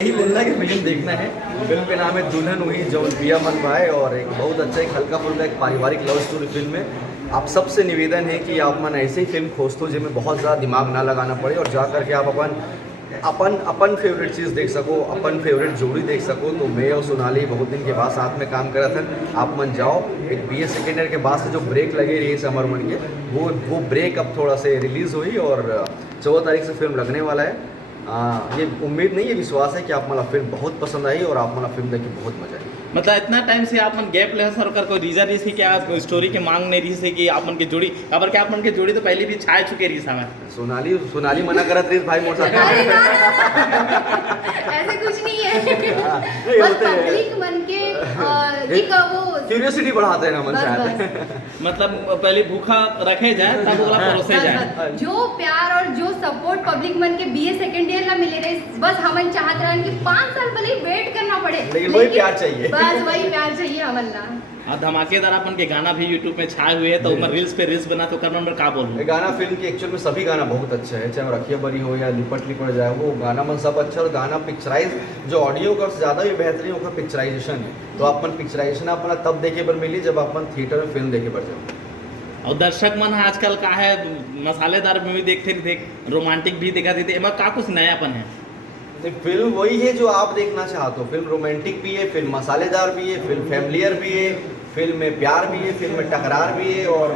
यही बोलना कि फिल्म देखना है। फिल्म के नाम है दुल्हन हुई जौन पिया मन भाई, और एक बहुत अच्छा एक हल्का फुल्का एक पारिवारिक लव स्टोरी फिल्म है। आप सबसे निवेदन है कि आप मन ऐसे ही फिल्म खोजते जिसमें बहुत ज़्यादा दिमाग ना लगाना पड़े, और जा करके आप अपन अपन अपन फेवरेट चीज़ देख सको, अपन फेवरेट जोड़ी देख सको। तो मैं और सोनाली बहुत दिन के बाद साथ में काम करा था। आप मन जाओ, एक BA सेकेंड ईयर के बाद से जो ब्रेक लगे रही है समर मन के, वो ब्रेक अब थोड़ा से रिलीज़ हुई और 14 तारीख से फिल्म लगने वाला है। ये उम्मीद नहीं, ये विश्वास है कि आप मला फिल्म बहुत पसंद आई और आप मला फिल्म देख के बहुत मजा आई। मतलब इतना टाइम से आप मन गैप ले सर कर कोई रीजन रही क्या स्टोरी के मांग नहीं रही से कि आप मन की जोड़ी खबर के आप मन की जोड़ी तो पहले भी छाए चुके रही समय। सोनाली मना करत रही भाई मोटर अरे ना, ऐसे कुछ नहीं है। बस पब्लिक मन के एक वो क्यूरियोसिटी बढ़ाते हैं ना मन शायद। मतलब पहले भूखा रखे जाए तब ओला परोसे जाए। जो प्यार और जो सपोर्ट पब्लिक मन के BA सेकेंड ईयर ला मिले रहे, बस हमन चाहत रहन कि 5 साल भले वेट करना पड़े, लेकिन वही प्यार चाहिए। बस वही प्यार चाहिए हमन ला। और धमाकेदार अपन के गाना भी यूट्यूब में छाए हुए है, तो उमर रील्स पे रील्स बना तो करना का बोलूं। गाना फिल्म की एक्चुअल में सभी गाना बहुत अच्छा है, चाहे रखिया बरी हो या लिपट लिपट जाए, वो गाना मन सब अच्छा। और गाना पिक्चराइज जो ऑडियो का ज़्यादा भी बेहतरीन होगा पिक्चराइजेशन है। तो अपन पिक्चराइजेशन अपना तब देखे पर मिली जब अपन थिएटर में फिल्म देखे पर जाओ। और दर्शक मन आजकल का है मसालेदार मूवी देखते थे, रोमांटिक भी देखा थे, एमा का कुछ नयापन है? फिल्म वही है जो आप देखना चाहते हो। फिल्म रोमांटिक भी है, फिल्म मसालेदार भी है, फिल्म फैमिलियर भी है, फिल्म में प्यार भी है, फिल्म में टकरार भी है, और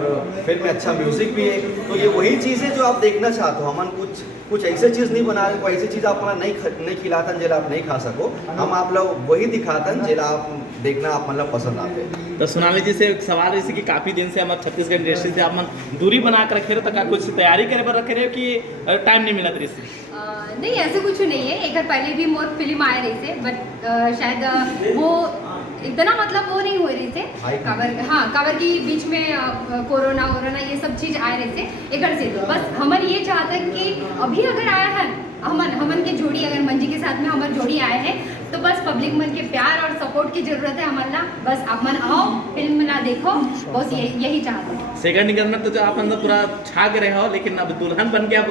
फिल्म में अच्छा म्यूजिक भी है। तो ये वही चीज़ है जो आप देखना चाहते हो। हमन कुछ ऐसे चीज़ नहीं बना रहे, कोई ऐसी चीज़ आप नहीं खिलातन जेला आप नहीं खा सको। हम आप लोग वही दिखातन जेला आप देखना आप मतलब पसंद आते हैं। तो सोनाली जी से एक सवाल जैसे कि काफ़ी दिन से हमारे छत्तीसगढ़ इंडस्ट्री से आप मन दूरी बना कर रखे रहे, तो क्या कुछ तैयारी करे पर रखे रहे कि टाइम नहीं मिला रही से? नहीं, ऐसे कुछ नहीं है। एक बार पहले भी मोर फिल्म आए रही थे, बट शायद वो इतना मतलब वो नहीं हो रही थे कवर की बीच में कोरोना ये सब चीज आए रहे थे एक से। तो बस हमन ये चाहते हैं कि अभी अगर आया है हमन के जोड़ी, अगर मंजी के साथ में हमारे जोड़ी आए हैं, तो बस पब्लिक मन के प्यार और सपोर्ट की जरूरत है हमन ला। बस आप मन आओ, फिल्म ना देखो, बस यही चाहते हैं। सेकंड ईयर में तो जो आप अंदर पूरा छा के रहे हो, लेकिन अब दुल्हन बन के अब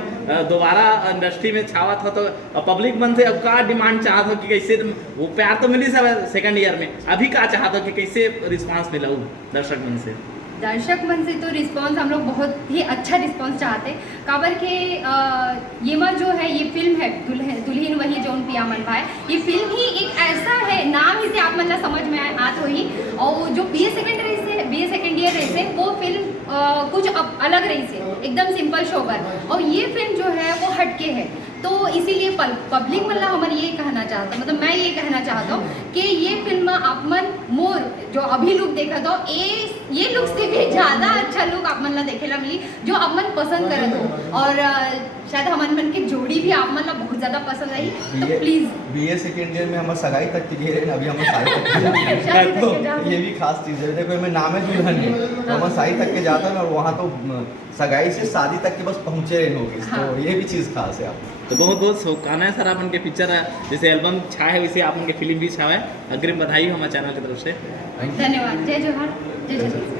दोबारा इंडस्ट्री में छावा था, तो पब्लिक मन से अब का डिमांड चाहत हो कि कैसे वो प्यार तो मिली सब सेकंड ईयर में, अभी का चाहत हो कि कैसे रिस्पांस मिला दर्शक मन से? दर्शक मन से तो रिस्पांस हम लोग बहुत ही अच्छा रिस्पांस चाहते। काबर के ये में जो है ये फिल्म है दुल्हन वही जौन पिया मन भाई, ये फिल्म ही एक ऐसा है, नाम ही से आप मतलब समझ में आत हो ही। और जो BA सेकेंड ईयर रही से वो फिल्म कुछ अलग रही से, एकदम सिंपल शोबर, और ये फिल्म जो है वो हटके है। तो इसीलिए पब्लिक मतलब हमारे ये कहना चाहता, मतलब मैं ये कहना चाहता हूँ कि ये फिल्म आप मन मोर जो अभी लुक देखा तो ये लुक से भी ज़्यादा अच्छा लुक आप मन ला देखेला मिली, जो आप मन पसंद करत हो। और शायद हमारे मन की जोड़ी भी आप मन ला बहुत ज़्यादा पसंद आई। तो प्लीज़ BA सेकेंड ईयर में हमारे सगाई तक की रहे, अभी हम शादी तक तो ये भी खास चीज़ है। देखो मैं नाम है दुल्हन है, तो हम शादी तक के जाता ना, और वहाँ तो सगाई से शादी तक के बस पहुँचे रहे होगी। तो ये भी चीज़ खास है। आप तो बहुत बहुत शुभकामनाएं है सर, आप उनके पिक्चर जैसे एल्बम छाए है वैसे आप उनके फिल्म भी छाए है। अग्रिम बधाई हो हमारे चैनल की तरफ से। धन्यवाद। जय जोहार, जय जय।